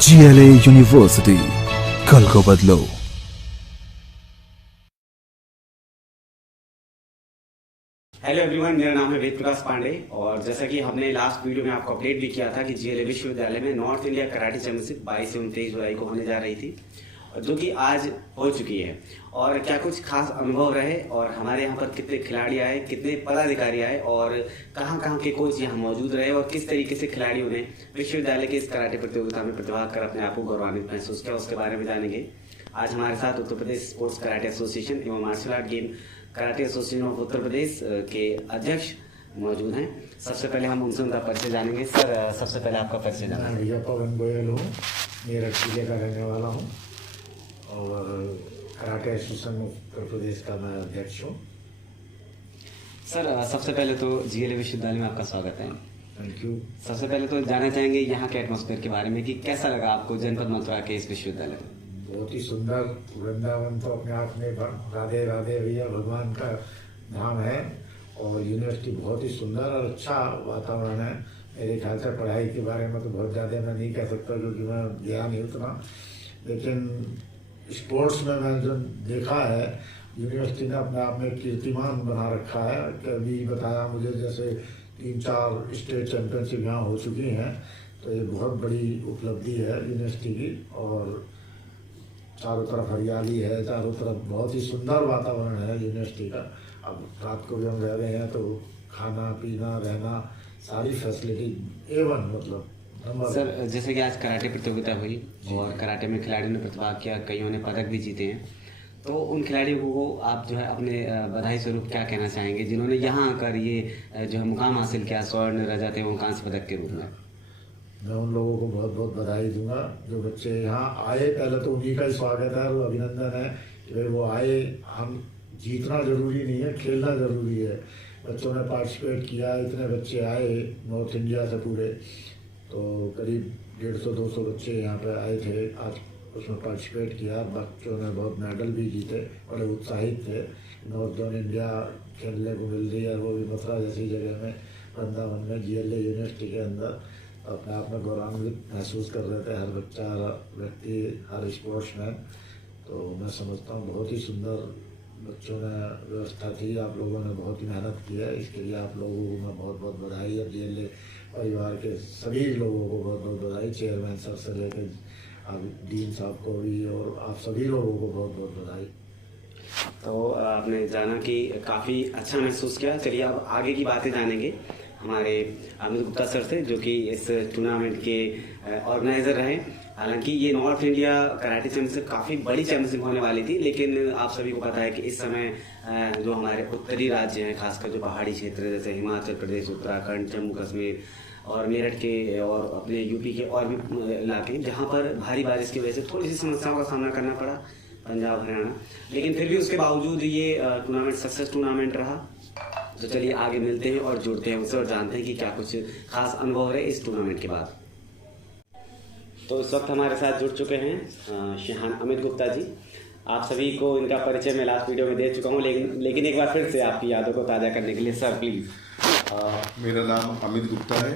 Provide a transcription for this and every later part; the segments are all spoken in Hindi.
GLA यूनिवर्सिटी, कल को बदलो। हेलो एवरीवन, मेरा नाम है वेद प्रकाश पांडे और जैसा कि हमने लास्ट वीडियो में आपको अपडेट भी किया था कि जीएलए विश्वविद्यालय में नॉर्थ इंडिया कराटे चैंपियनशिप 22 से 29 जुलाई को होने जा रही थी, जो कि आज हो चुकी है। और क्या कुछ खास अनुभव रहे और हमारे यहाँ पर कितने खिलाड़ी आए, कितने पदाधिकारी आए और कहाँ के कोच यहाँ मौजूद रहे और किस तरीके से खिलाड़ियों ने विश्वविद्यालय के इस कराटे प्रतियोगिता में प्रतिभाग कर अपने आप को गौरवान्वित महसूस किया, उसके बारे में जानेंगे। आज हमारे साथ Uttar Pradesh sports karate association एवं martial art game karate association of Uttar Pradesh के अध्यक्ष मौजूद हैं। सबसे पहले हम उनसे उनका परिचय जानेंगे। सर, सबसे पहले आपका परिचय जाना। मैं भैया पवन गोयल हूँ, मेरठ जिले का रहने वाला हूँ और कराटे एसोसिएशन उत्तर प्रदेश का मैं अध्यक्ष हूँ। सर, सबसे पहले तो जीएलए विश्वविद्यालय में आपका स्वागत है। Thank you. सबसे पहले तो जानना चाहेंगे यहाँ के एटमॉस्फेयर के बारे में कि कैसा लगा आपको जनपद मथुरा के इस विश्वविद्यालय में। बहुत ही सुंदर, वृंदावन तो अपने आप में राधे राधे भैया भगवान का धाम है और यूनिवर्सिटी बहुत ही सुंदर और अच्छा वातावरण है। मेरे ख्याल से पढ़ाई के बारे में तो बहुत ज़्यादा मैं नहीं कह सकता क्योंकि मैं ज्ञान नहीं उतना, लेकिन स्पोर्ट्स में मैं जो देखा है यूनिवर्सिटी ने अपने आप में कीर्तिमान बना रखा है। कभी बताया मुझे जैसे 3-4 स्टेट चैम्पियनशिप यहाँ हो चुकी हैं, तो ये बहुत बड़ी उपलब्धि है यूनिवर्सिटी की। और चारों तरफ हरियाली है, चारों तरफ बहुत ही सुंदर वातावरण है यूनिवर्सिटी का। अब रात को भी हम रह रहे हैं तो खाना पीना रहना सारी फैसिलिटी A1 मतलब। सर, जैसे कि आज कराटे प्रतियोगिता हुई और कराटे में खिलाड़ियों ने प्रतिभाग किया, कईयों ने पदक भी जीते हैं, तो उन खिलाड़ियों को आप जो है अपने बधाई स्वरूप क्या कहना चाहेंगे जिन्होंने यहाँ आकर ये जो है मुकाम हासिल किया, स्वर्ण रजत एवं कांस्य पदक के रूप में। मैं उन लोगों को बहुत बहुत बधाई दूंगा जो बच्चे यहाँ आए। पहले तो उन्हीं का ही स्वागत है और अभिनंदन है कि भाई वो आए। हम जीतना जरूरी नहीं है, खेलना जरूरी है। बच्चों ने पार्टिसिपेट किया, इतने बच्चे आए नॉर्थ इंडिया से पूरे, तो करीब 150-200 बच्चे यहाँ पे आए थे आज, उसमें पार्टिसिपेट किया। बच्चों ने बहुत मेडल भी जीते, बड़े उत्साहित थे। नॉर्थ इंडिया खेलने को मिल रही है, वो भी मथुरा जैसी जगह में, वृंदावन में, जीएलए यूनिवर्सिटी के अंदर। अपने आप में गौरवान्वित महसूस कर रहे थे हर बच्चा, हर व्यक्ति, हर स्पोर्ट्समैन। तो मैं समझता हूँ बहुत ही सुंदर बच्चों ने व्यवस्था थी। आप लोगों ने बहुत ही मेहनत की है, इसके लिए आप लोगों को मैं बहुत बहुत बधाई। और जीएलए परिवार के सभी लोगों को बहुत बहुत बधाई, चेयरमैन सर से लेकर आप डीन साहब को भी और आप सभी लोगों को बहुत बहुत बधाई। तो आपने जाना कि काफ़ी अच्छा महसूस किया। चलिए अब आगे की बातें जानेंगे हमारे अमित गुप्ता सर से, जो कि इस टूर्नामेंट के ऑर्गेनाइजर रहे। हालांकि ये नॉर्थ इंडिया कराटे चैंपियनशिप काफ़ी बड़ी चैंपियनशिप होने वाली थी, लेकिन आप सभी को पता है कि इस समय जो हमारे उत्तरी राज्य हैं, खासकर जो पहाड़ी क्षेत्र जैसे हिमाचल प्रदेश, उत्तराखंड, जम्मू कश्मीर और मेरठ के और अपने यूपी के और भी इलाके, जहाँ पर भारी बारिश की वजह से थोड़ी सी समस्याओं का सामना करना पड़ा, पंजाब, हरियाणा, लेकिन फिर भी उसके बावजूद ये टूर्नामेंट सक्सेस टूर्नामेंट रहा। तो चलिए आगे मिलते हैं और जुड़ते हैं उससे और जानते हैं कि क्या कुछ खास अनुभव रहे इस टूर्नामेंट के बाद। तो इस वक्त हमारे साथ जुड़ चुके हैं शिहान अमित गुप्ता जी। आप सभी को इनका परिचय मैं लास्ट वीडियो में दे चुका हूं, लेकिन एक बार फिर से आपकी यादों को ताज़ा करने के लिए सर प्लीज़। मेरा नाम अमित गुप्ता है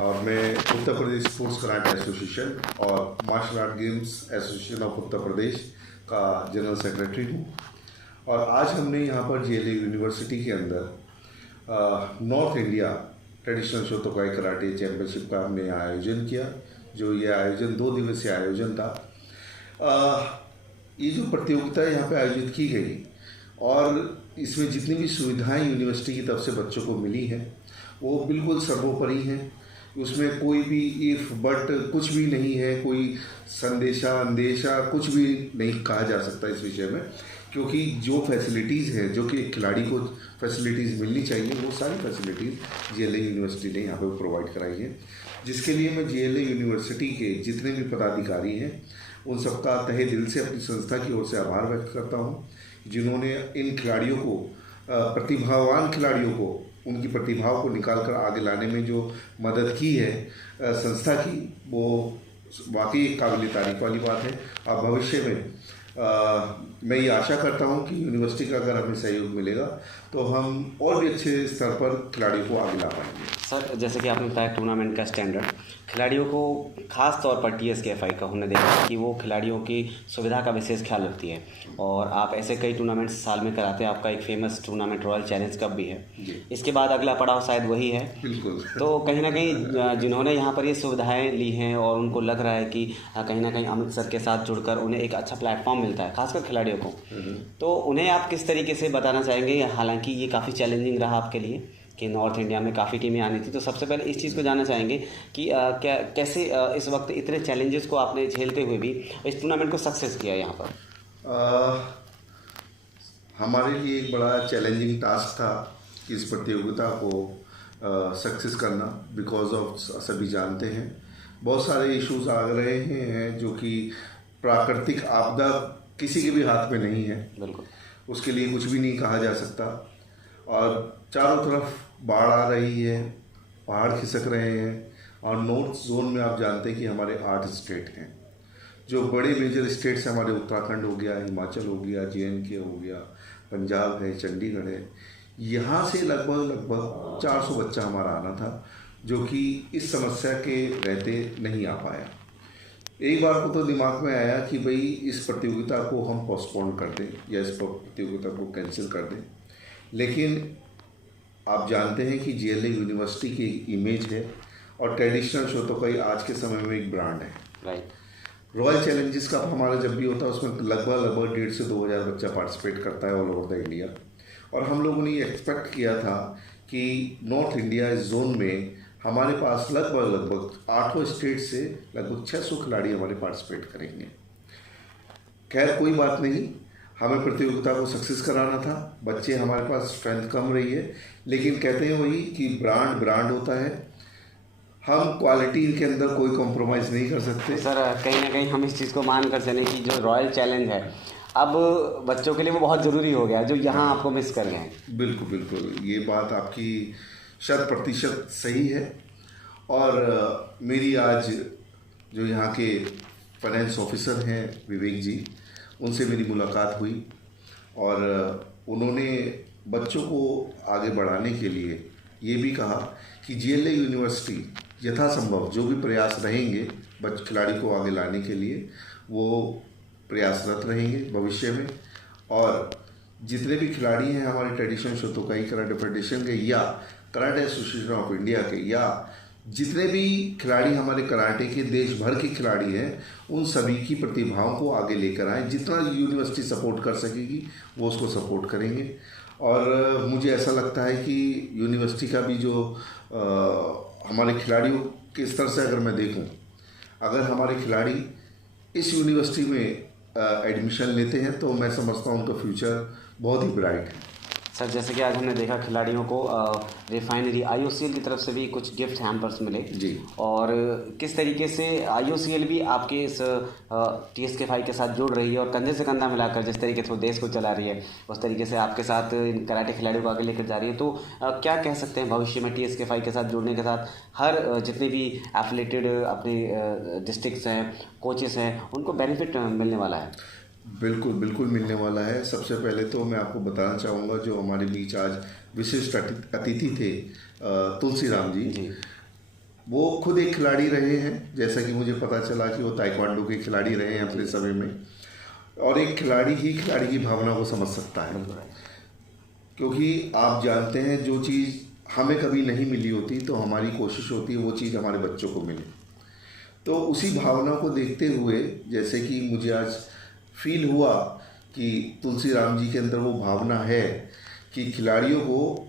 और मैं Uttar Pradesh sports karate association और martial art games association of Uttar Pradesh का जनरल सेक्रेटरी हूँ। और आज हमने यहाँ पर जीएलए यूनिवर्सिटी के अंदर north India traditional Shotokai karate championship का हमने यहाँ आयोजन किया। जो ये आयोजन 2 दिवसीय आयोजन था। ये जो प्रतियोगिता यहाँ पे आयोजित की गई और इसमें जितनी भी सुविधाएं यूनिवर्सिटी की तरफ से बच्चों को मिली हैं वो बिल्कुल सर्वोपरि हैं। उसमें कोई भी इफ बट कुछ भी नहीं है, कोई संदेशा अंदेशा कुछ भी नहीं कहा जा सकता इस विषय में, क्योंकि जो फैसिलिटीज़ हैं, जो कि खिलाड़ी को फैसिलिटीज़ मिलनी चाहिए, वो सारी फैसिलिटीज़ जीएलए यूनिवर्सिटी ने यहाँ पर प्रोवाइड कराई है। जिसके लिए मैं जीएलए यूनिवर्सिटी के जितने भी पदाधिकारी हैं उन सबका तहे दिल से अपनी संस्था की ओर से आभार व्यक्त करता हूँ, जिन्होंने इन खिलाड़ियों को, प्रतिभावान खिलाड़ियों को, उनकी प्रतिभाओं को निकाल कर आगे लाने में जो मदद की है संस्था की, वो वाकई एक काबिल तारीफ वाली बात है। अब भविष्य में मैं ये आशा करता हूँ कि यूनिवर्सिटी का अगर हमें सहयोग मिलेगा तो हम और भी अच्छे स्तर पर खिलाड़ियों को आगे ला पाएंगे। सर, जैसे कि आपने बताया टूर्नामेंट का स्टैंडर्ड, खिलाड़ियों को खास तौर पर TSKFI का हमने देखा कि वो खिलाड़ियों की सुविधा का विशेष ख्याल रखती है और आप ऐसे कई टूर्नामेंट्स साल में कराते हैं। आपका एक famous tournament royal challenge cup भी है, इसके बाद अगला पड़ाव शायद वही है। बिल्कुल। तो कहीं ना कहीं जिन्होंने यहाँ पर ये सुविधाएं ली हैं और उनको लग रहा है कि कहीं ना कहीं अमित सर के साथ जुड़कर उन्हें एक अच्छा प्लेटफॉर्म मिलता है, खासकर खिलाड़ियों को, तो उन्हें आप किस तरीके से बताना चाहेंगे? हालांकि ये काफ़ी चैलेंजिंग रहा आपके लिए कि नॉर्थ इंडिया में काफ़ी टीमें आनी थी, तो सबसे पहले इस चीज़ को जानना चाहेंगे कि कैसे इस वक्त इतने चैलेंजेस को आपने झेलते हुए भी इस टूर्नामेंट को सक्सेस किया यहाँ पर? हमारे लिए एक बड़ा चैलेंजिंग टास्क था कि इस प्रतियोगिता को सक्सेस करना, बिकॉज ऑफ सभी जानते हैं बहुत सारे इश्यूज आ रहे हैं जो कि प्राकृतिक आपदा किसी के भी हाथ में नहीं है। बिल्कुल, उसके लिए कुछ भी नहीं कहा जा सकता और चारों तरफ बाढ़ आ रही है, पहाड़ खिसक रहे हैं और नॉर्थ जोन में आप जानते हैं कि हमारे 8 स्टेट हैं। जो बड़े मेजर स्टेट्स हैं हमारे उत्तराखंड हो गया, हिमाचल हो गया, JNK हो गया, पंजाब है, चंडीगढ़ है। यहाँ से लगभग 400 बच्चा हमारा आना था जो कि इस समस्या के रहते नहीं आ पाया। एक बार को तो दिमाग में आया कि भाई इस प्रतियोगिता को हम पोस्टपोन कर दें या इस प्रतियोगिता को कैंसिल कर दें, लेकिन आप जानते हैं कि GLA यूनिवर्सिटी की एक इमेज है और ट्रेडिशनल शो तो कई आज के समय में एक ब्रांड है। राइट। रॉयल चैलेंजेस का हमारा जब भी होता है उसमें लगभग 1,500 से 2,000 बच्चा पार्टिसिपेट करता है ऑल ओवर द इंडिया, और हम लोगों ने ये एक्सपेक्ट किया था कि नॉर्थ इंडिया इस जोन में हमारे पास लगभग 8 स्टेट से लगभग 600 खिलाड़ी हमारे पार्टिसिपेट करेंगे। खैर कोई बात नहीं, हमें प्रतियोगिता को सक्सेस कराना था। बच्चे हमारे पास स्ट्रेंथ कम रही है, लेकिन कहते हैं वही कि ब्रांड होता है, हम क्वालिटी के अंदर कोई कॉम्प्रोमाइज़ नहीं कर सकते। सर कहीं ना कहीं हम इस चीज़ को मान कर चलें कि जो रॉयल चैलेंज है अब बच्चों के लिए वो बहुत ज़रूरी हो गया जो यहाँ आपको मिस कर गए हैं। बिल्कुल, ये बात आपकी 100% सही है। और मेरी आज जो यहाँ के फाइनेंस ऑफिसर हैं विवेक जी, उनसे मेरी मुलाकात हुई और उन्होंने बच्चों को आगे बढ़ाने के लिए ये भी कहा कि GLA यूनिवर्सिटी यथासंभव जो भी प्रयास रहेंगे खिलाड़ी को आगे लाने के लिए वो प्रयासरत रहेंगे भविष्य में। और जितने भी खिलाड़ी हैं हमारे ट्रेडिशनल शोतोकाई कराटे फेडरेशन के या कराटे एसोसिएशन ऑफ इंडिया के या जितने भी खिलाड़ी हमारे कराटे के देश भर के खिलाड़ी हैं, उन सभी की प्रतिभाओं को आगे लेकर आए। जितना यूनिवर्सिटी सपोर्ट कर सकेगी वो उसको सपोर्ट करेंगे। और मुझे ऐसा लगता है कि यूनिवर्सिटी का भी जो हमारे खिलाड़ियों के स्तर से अगर मैं देखूं, अगर हमारे खिलाड़ी इस यूनिवर्सिटी में एडमिशन लेते हैं तो मैं समझता हूं उनका फ्यूचर बहुत ही ब्राइट है। सर जैसे कि आज हमने देखा खिलाड़ियों को रिफाइनरी IOCL की तरफ से भी कुछ गिफ्ट हैम्पर्स मिले जी, और किस तरीके से IOCL भी आपके इस TSKFI के साथ जुड़ रही है और कंधे से कंधा मिलाकर जिस तरीके से वो देश को चला रही है उस तरीके से आपके साथ इन कराटे खिलाड़ियों को आगे लेकर जा रही है, तो क्या कह सकते हैं भविष्य में TSKFI के साथ जुड़ने के साथ हर जितने भी एफिलेटेड अपने डिस्ट्रिक्ट्स हैं, कोचेस हैं, उनको बेनिफिट मिलने वाला है? बिल्कुल मिलने वाला है। सबसे पहले तो मैं आपको बताना चाहूँगा जो हमारे बीच आज विशिष्ट अतिथि थे तुलसी राम जी, वो खुद एक खिलाड़ी रहे हैं। जैसा कि मुझे पता चला कि वो ताइक्वांडो के खिलाड़ी रहे हैं अपने समय में, और एक खिलाड़ी ही खिलाड़ी की भावना को समझ सकता है, क्योंकि आप जानते हैं जो चीज़ हमें कभी नहीं मिली होती तो हमारी कोशिश होती है वो चीज़ हमारे बच्चों को मिले। तो उसी भावना को देखते हुए जैसे कि मुझे आज फील हुआ कि तुलसी राम जी के अंदर वो भावना है कि खिलाड़ियों को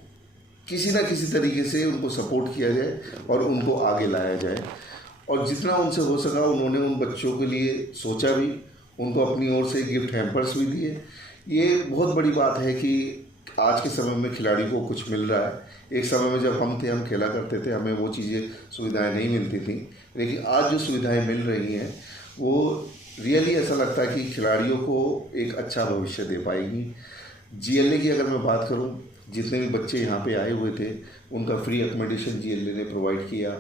किसी ना किसी तरीके से उनको सपोर्ट किया जाए और उनको आगे लाया जाए, और जितना उनसे हो सका उन्होंने उन बच्चों के लिए सोचा भी, उनको अपनी ओर से गिफ्ट हैम्पर्स भी दिए। ये बहुत बड़ी बात है कि आज के समय में खिलाड़ी को कुछ मिल रहा है। एक समय में जब हम खेला करते थे, हमें वो चीज़ें सुविधाएं नहीं मिलती थी, लेकिन आज जो सुविधाएं मिल रही हैं वो रियली ऐसा लगता है कि खिलाड़ियों को एक अच्छा भविष्य दे पाएगी। GLA की अगर मैं बात करूं, जितने भी बच्चे यहाँ पे आए हुए थे उनका फ्री अकोमोडेशन GLA ने प्रोवाइड किया,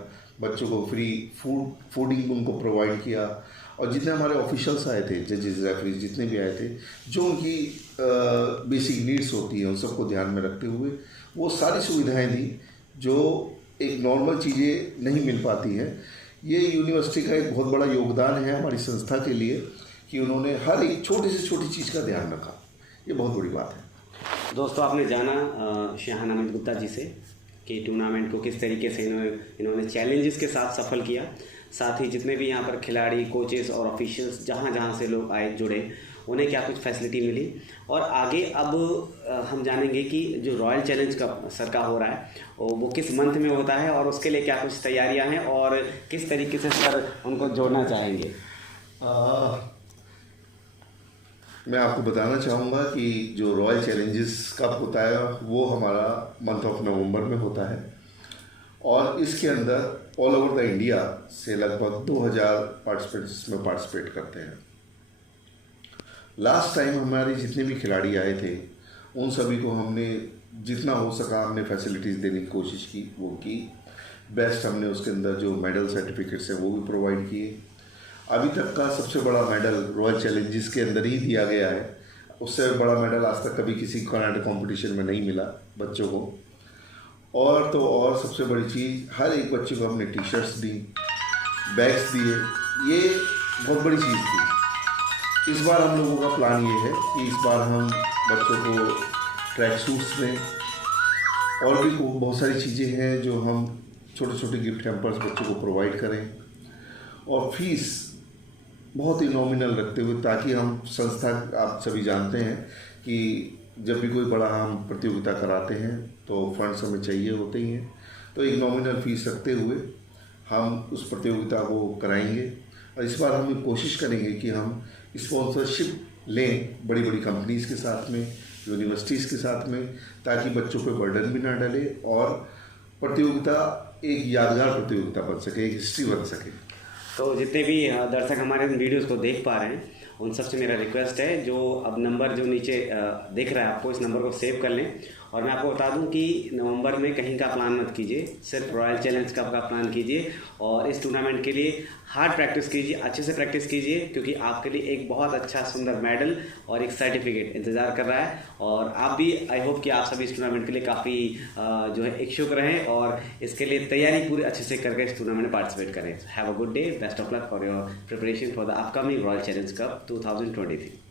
बच्चों को फ्री फूडिंग उनको प्रोवाइड किया, और जितने हमारे ऑफिशियल्स आए थे, जजेस, रेफरीज जितने भी आए थे, जो उनकी बेसिक नीड्स होती हैं उन सबको ध्यान में रखते हुए वो सारी सुविधाएँ दी जो एक नॉर्मल चीज़ें नहीं मिल पाती हैं। ये यूनिवर्सिटी का एक बहुत बड़ा योगदान है हमारी संस्था के लिए कि उन्होंने हर एक छोटी से छोटी चीज़ का ध्यान रखा। ये बहुत बड़ी बात है। दोस्तों, आपने जाना शाहान अमित गुप्ता जी से कि टूर्नामेंट को किस तरीके से इन्होंने चैलेंजेस के साथ सफल किया। साथ ही जितने भी यहाँ पर खिलाड़ी, कोचेस और ऑफिशियल्स जहाँ से लोग आए जुड़े, उन्हें क्या कुछ फैसिलिटी मिली। और आगे अब हम जानेंगे कि जो रॉयल चैलेंज कप सर का हो रहा है वो किस मंथ में होता है और उसके लिए क्या कुछ तैयारियां हैं और किस तरीके से सर उनको जोड़ना चाहेंगे। मैं आपको बताना चाहूँगा कि जो रॉयल चैलेंजेस कप होता है वो हमारा मंथ ऑफ नवंबर में होता है और इसके अंदर ऑल ओवर द इंडिया से लगभग 2000 पार्टिसिपेंट्स में पार्टिसिपेट करते हैं। लास्ट टाइम हमारे जितने भी खिलाड़ी आए थे उन सभी को हमने जितना हो सका हमने फैसिलिटीज़ देने की कोशिश की, वो की बेस्ट। हमने उसके अंदर जो मेडल सर्टिफिकेट्स हैं वो भी प्रोवाइड किए। अभी तक का सबसे बड़ा मेडल रॉयल चैलेंजेस के अंदर ही दिया गया है। उससे बड़ा मेडल आज तक कभी किसी कराटे कंपटीशन में नहीं मिला बच्चों को। और तो और सबसे बड़ी चीज़, हर एक बच्चे को हमने टी शर्ट्स दी, बैग्स दिए। ये बहुत बड़ी चीज़ थी। इस बार हम लोगों का प्लान ये है कि इस बार हम बच्चों को ट्रैक सूट्स में और भी बहुत सारी चीज़ें हैं जो हम छोटे छोटे गिफ्ट हैम्पर्स बच्चों को प्रोवाइड करें और फीस बहुत ही नॉमिनल रखते हुए, ताकि हम संस्था, आप सभी जानते हैं कि जब भी कोई बड़ा हम प्रतियोगिता कराते हैं तो फंड्स हमें चाहिए होते ही हैं, तो एक नॉमिनल फीस रखते हुए हम उस प्रतियोगिता को कराएंगे। और इस बार हम कोशिश करेंगे कि हम स्पॉन्सरशिप लें बड़ी बड़ी कंपनीज़ के साथ में, यूनिवर्सिटीज़ के साथ में, ताकि बच्चों पे बर्डन भी ना डले और प्रतियोगिता एक यादगार प्रतियोगिता बन सके, एक हिस्ट्री बन सके। तो जितने भी दर्शक हमारे इन वीडियोस को देख पा रहे हैं उन सबसे मेरा रिक्वेस्ट है, जो अब नंबर जो नीचे दिख रहा है आपको, इस नंबर को सेव कर लें। और मैं आपको बता दूं कि नवंबर में कहीं का प्लान मत कीजिए, सिर्फ रॉयल चैलेंज कप का प्लान कीजिए और इस टूर्नामेंट के लिए हार्ड प्रैक्टिस कीजिए, अच्छे से प्रैक्टिस कीजिए, क्योंकि आपके लिए एक बहुत अच्छा सुंदर मेडल और एक सर्टिफिकेट इंतज़ार कर रहा है। और आप भी, आई होप कि आप सभी इस टूर्नामेंट के लिए काफ़ी जो है इच्छुक रहें और इसके लिए तैयारी पूरी अच्छे से करके इस टूर्नामेंट में पार्टिसिपेट करें। Have a good day, best of luck for your preparation for the upcoming royal challenge cup 2023।